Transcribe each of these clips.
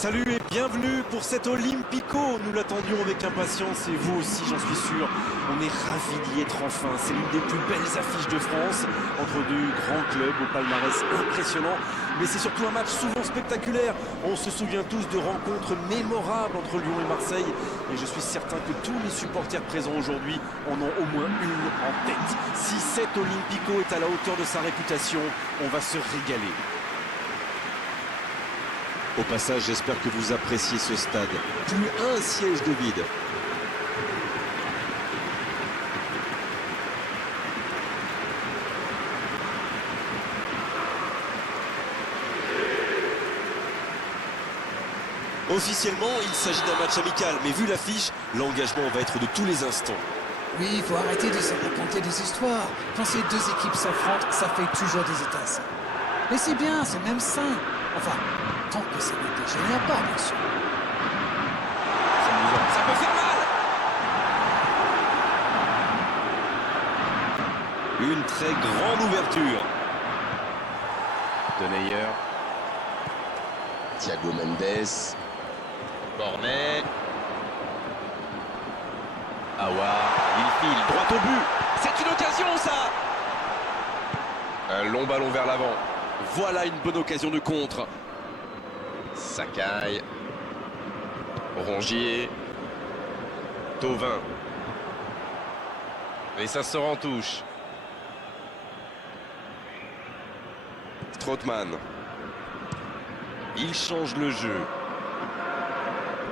Salut et bienvenue pour cet Olympico. Nous l'attendions avec impatience et vous aussi, j'en suis sûr. On est ravis d'y être enfin. C'est l'une des plus belles affiches de France entre deux grands clubs au palmarès impressionnant. Mais c'est surtout un match souvent spectaculaire. On se souvient tous de rencontres mémorables entre Lyon et Marseille. Et je suis certain que tous les supporters présents aujourd'hui en ont au moins une en tête. Si cet Olympico est à la hauteur de sa réputation, on va se régaler. Au passage, j'espère que vous appréciez ce stade. Plus un siège de vide. Officiellement, il s'agit d'un match amical, mais vu l'affiche, l'engagement va être de tous les instants. Oui, il faut arrêter de se raconter des histoires. Quand ces deux équipes s'affrontent, ça fait toujours des étincelles. Mais c'est bien, c'est même sain. Enfin, tant que ça ne dégénère pas, bien sûr. Ça peut faire mal. Une très grande ouverture. Denayer. Thiago Mendes. Cornet. Aouar. Il file droit au but. C'est une occasion, ça. Un long ballon vers l'avant. Voilà une bonne occasion de contre. Sakai. Rongier. Thauvin. Et ça sort en touche. Strootman. Il change le jeu.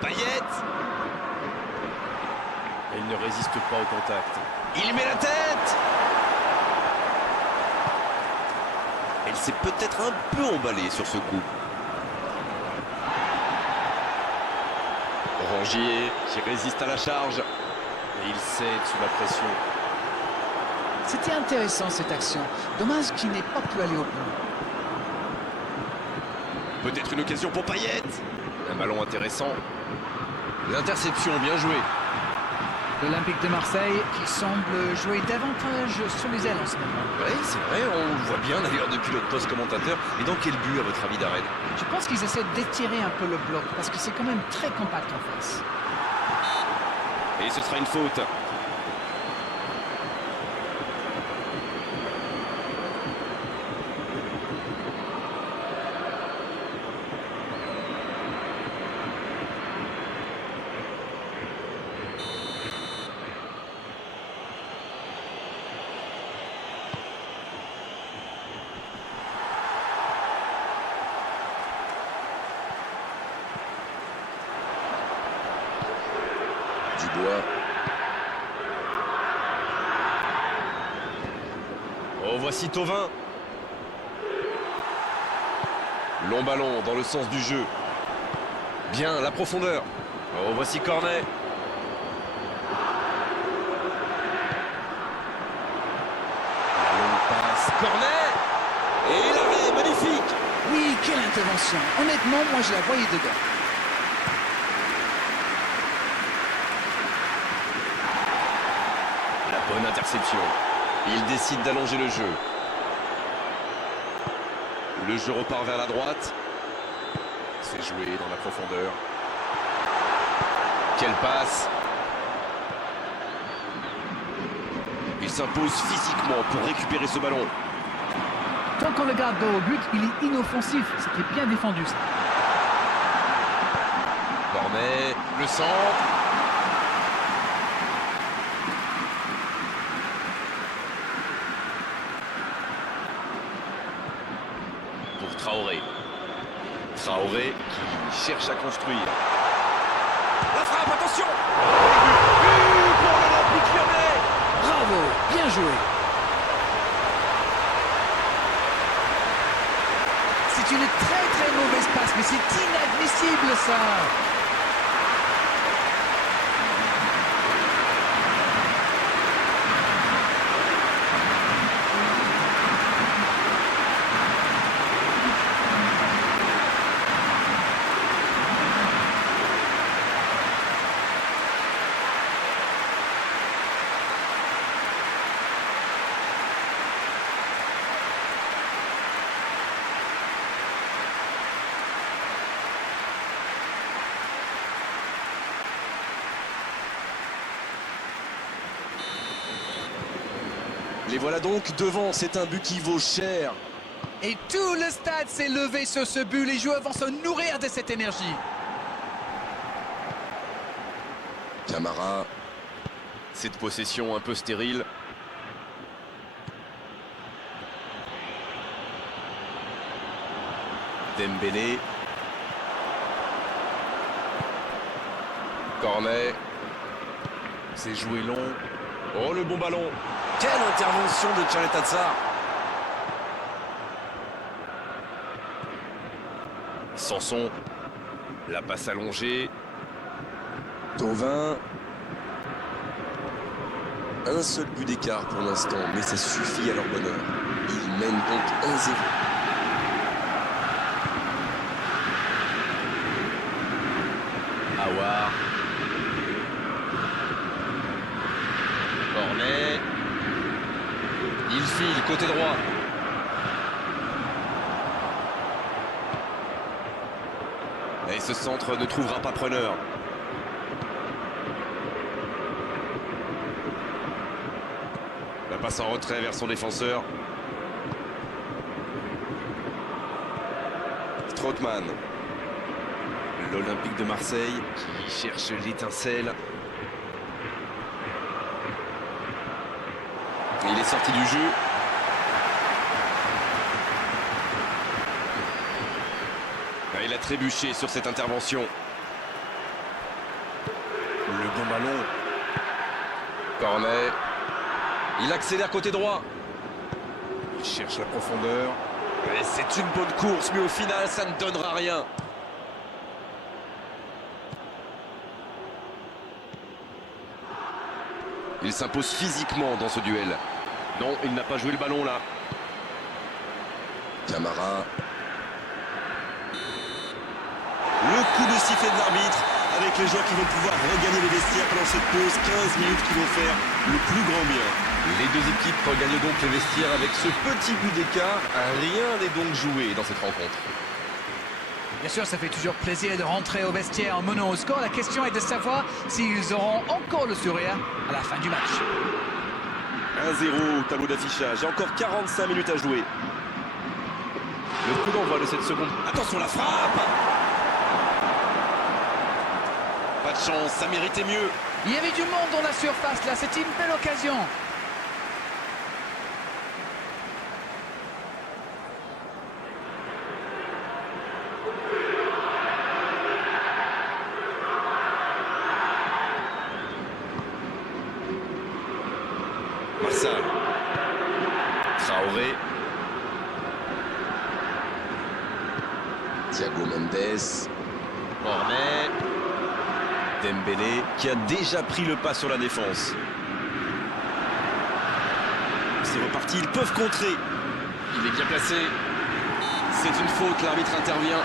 Payet. Il ne résiste pas au contact. Il met la tête. Elle s'est peut-être un peu emballée sur ce coup. Rongier Qui résiste à la charge. Et il cède sous la pression. C'était intéressant cette action. Dommage qu'il n'ait pas pu aller au bout. Peut-être une occasion pour Payet. Un ballon intéressant. L'interception, bien jouée. L'Olympique de Marseille qui semble jouer davantage sur les ailes en ce moment. Oui, c'est vrai, on le voit bien d'ailleurs depuis notre poste commentateur. Et dans quel but, à votre avis, Darren? Je pense qu'ils essaient d'étirer un peu le bloc parce que c'est quand même très compact en face. Et ce sera une faute. Dubois. Oh, voici Thauvin. Long ballon dans le sens du jeu. Bien, la profondeur. Oh, voici Cornet. La longue passe. Cornet. Et l'arrêt, magnifique. Oui, quelle intervention. Honnêtement, moi je la voyais dedans. La bonne interception. Il décide d'allonger le jeu. Le jeu repart vers la droite. C'est joué dans la profondeur. Quelle passe! Il s'impose physiquement pour récupérer ce ballon. Tant qu'on le garde dos au but, il est inoffensif. C'était bien défendu ça. Cornet, le centre. Pour Traoré. Traoré qui cherche à construire. La frappe, attention! But pour l'Olympique Lyonnais! Bravo, bien joué. C'est une très mauvaise passe, mais c'est inadmissible ça. Et voilà donc devant, c'est un but qui vaut cher. Et tout le stade s'est levé sur ce but. Les joueurs vont se nourrir de cette énergie. Camara. Cette possession un peu stérile. Dembélé. Cornet. C'est joué long. Oh, le bon ballon. Quelle intervention de Tchaleta Tsar. Sanson. La passe allongée. Thauvin. Un seul but d'écart pour l'instant, mais ça suffit à leur bonheur. Ils mènent donc 1-0. Aouar. Cornet. Il file côté droit. Et ce centre ne trouvera pas preneur. La passe en retrait vers son défenseur. Strootman. L'Olympique de Marseille. Qui cherche l'étincelle. Il est sorti du jeu. Il a trébuché sur cette intervention. Le bon ballon. Cornet. Il accélère côté droit. Il cherche la profondeur. Et c'est une bonne course, mais au final, ça ne donnera rien. Il s'impose physiquement dans ce duel. Non, il n'a pas joué le ballon là. Camara. Le coup de sifflet de l'arbitre avec les joueurs qui vont pouvoir regagner les vestiaires pendant cette pause. 15 minutes qui vont faire le plus grand bien. Les deux équipes regagnent donc les vestiaires avec ce petit but d'écart. Rien n'est donc joué dans cette rencontre. Bien sûr, ça fait toujours plaisir de rentrer au vestiaire en menant au score. La question est de savoir s'ils auront encore le sourire à la fin du match. 1-0 au tableau d'affichage. Il y a encore 45 minutes à jouer. Le coup d'envoi de cette seconde. Attention la frappe. Pas de chance, ça méritait mieux. Il y avait du monde dans la surface là, c'était une belle occasion. Marsal. Traoré. Thiago Mendes. Cornet. Dembélé qui a déjà pris le pas sur la défense. C'est reparti, ils peuvent contrer. Il est bien placé. C'est une faute, l'arbitre intervient.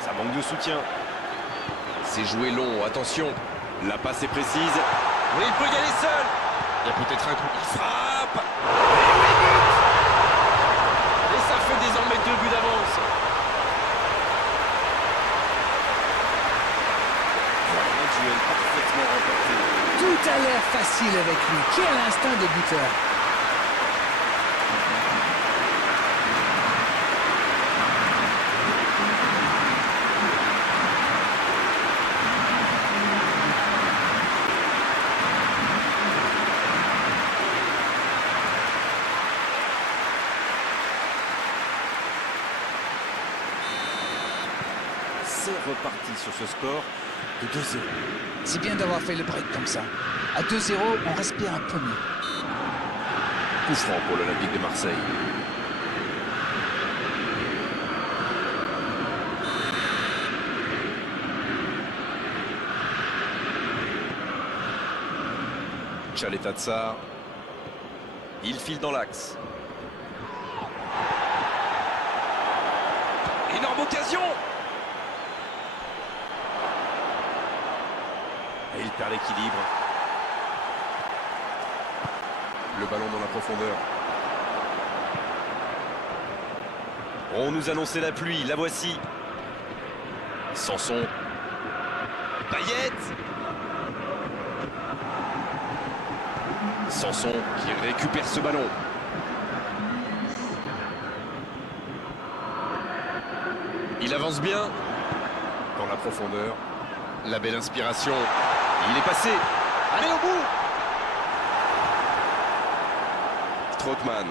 Ça manque de soutien. C'est joué long, attention. La passe est précise. Oui, il peut y aller seul. Il y a peut-être un coup. Il frappe. Et ça fait désormais 2 buts d'avance. Voilà un duel parfaitement remporté. Tout a l'air facile avec lui. Quel instinct de buteur. C'est reparti sur ce score de 2-0. C'est bien d'avoir fait le break comme ça. À 2-0, on respire un peu mieux. Coup franc pour l'Olympique de Marseille. Tchaleta Tsar. Il file dans l'axe. Énorme occasion. Et il perd l'équilibre. Le ballon dans la profondeur. On nous annonçait la pluie, la voici. Sanson. Payet. Sanson Qui récupère ce ballon. Il avance bien. Dans la profondeur. La belle inspiration. Il est passé. Allez au bout. Strootman.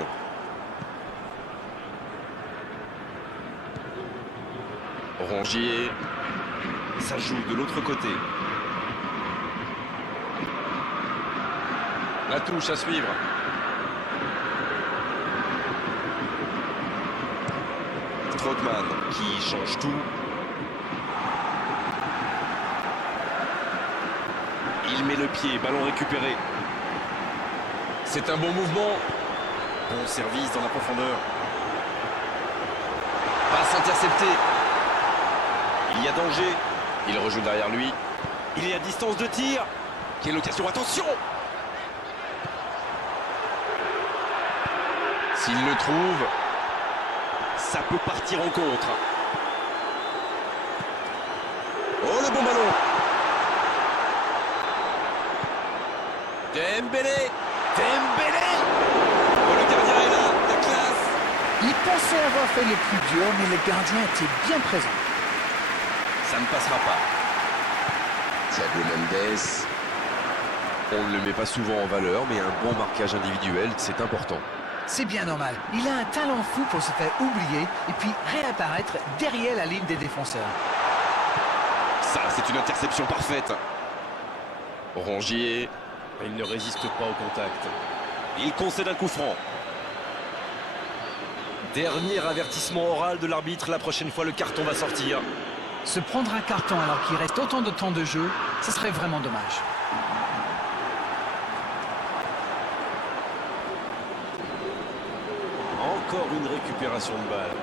Rongier. Ça joue de l'autre côté. La touche à suivre. Strootman qui change tout. Il met le pied, ballon récupéré. C'est un bon mouvement. Bon service dans la profondeur. Passe interceptée. Il y a danger. Il rejoue derrière lui. Il est à distance de tir. Quelle occasion, attention! S'il le trouve. Ça peut partir en contre. Oh, le bon ballon. Dembélé. Dembélé. Oh, le gardien est là, la classe. Il pensait avoir fait le plus dur, mais le gardien était bien présent. Ça ne passera pas. Thiago Mendes. On ne le met pas souvent en valeur, mais un bon marquage individuel, c'est important. C'est bien normal. Il a un talent fou pour se faire oublier et puis réapparaître derrière la ligne des défenseurs. Ça, c'est une interception parfaite. Rongier. Il ne résiste pas au contact. Il concède un coup franc. Dernier avertissement oral de l'arbitre. La prochaine fois, le carton va sortir. Se prendre un carton alors qu'il reste autant de temps de jeu, ce serait vraiment dommage. Encore une récupération de balle.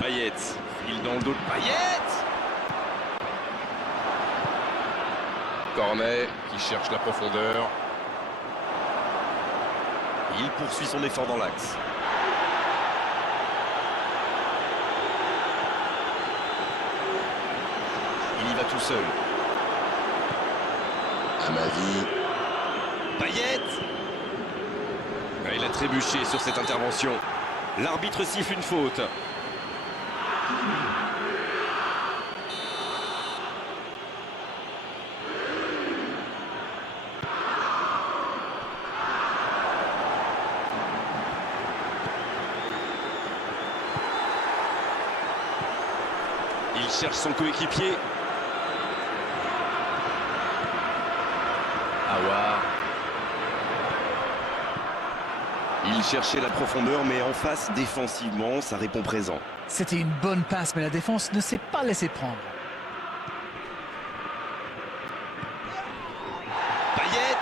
Payet. Il dans le dos de Payet. Cornet qui cherche la profondeur. Il poursuit son effort dans l'axe. Il y va tout seul. À ma vie. Payet. Il a trébuché sur cette intervention. L'arbitre siffle une faute. Il cherche son coéquipier. Aouar. Il cherchait la profondeur, mais en face, défensivement, ça répond présent. C'était une bonne passe, mais la défense ne s'est pas laissée prendre. Payet.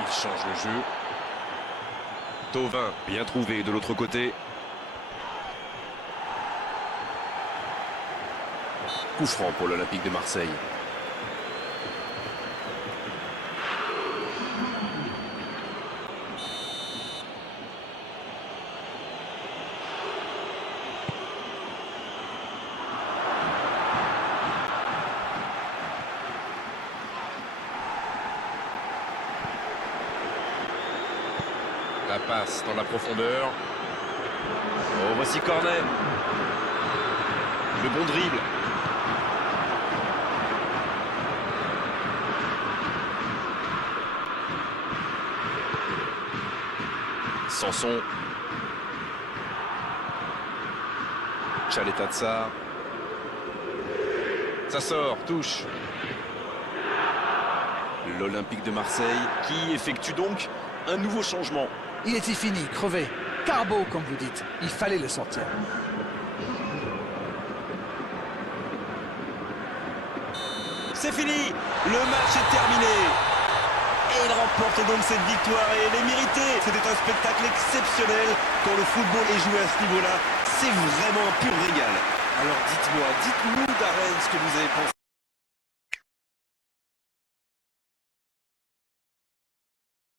Il change le jeu. Thauvin, bien trouvé de l'autre côté. Coup franc pour l'Olympique de Marseille. La passe dans la profondeur. Oh, voici Cornet. Le bon dribble. Sanson. Tchaletazza. Ça sort, touche. L'Olympique de Marseille qui effectue donc un nouveau changement. Il était fini, crevé. Carbo, comme vous dites. Il fallait le sortir. C'est fini. Le match est terminé. Et il remporte donc cette victoire et elle est méritée. C'était un spectacle exceptionnel. Quand le football est joué à ce niveau-là, c'est vraiment un pur régal. Alors dites-moi, dites-nous Darren ce que vous avez pensé.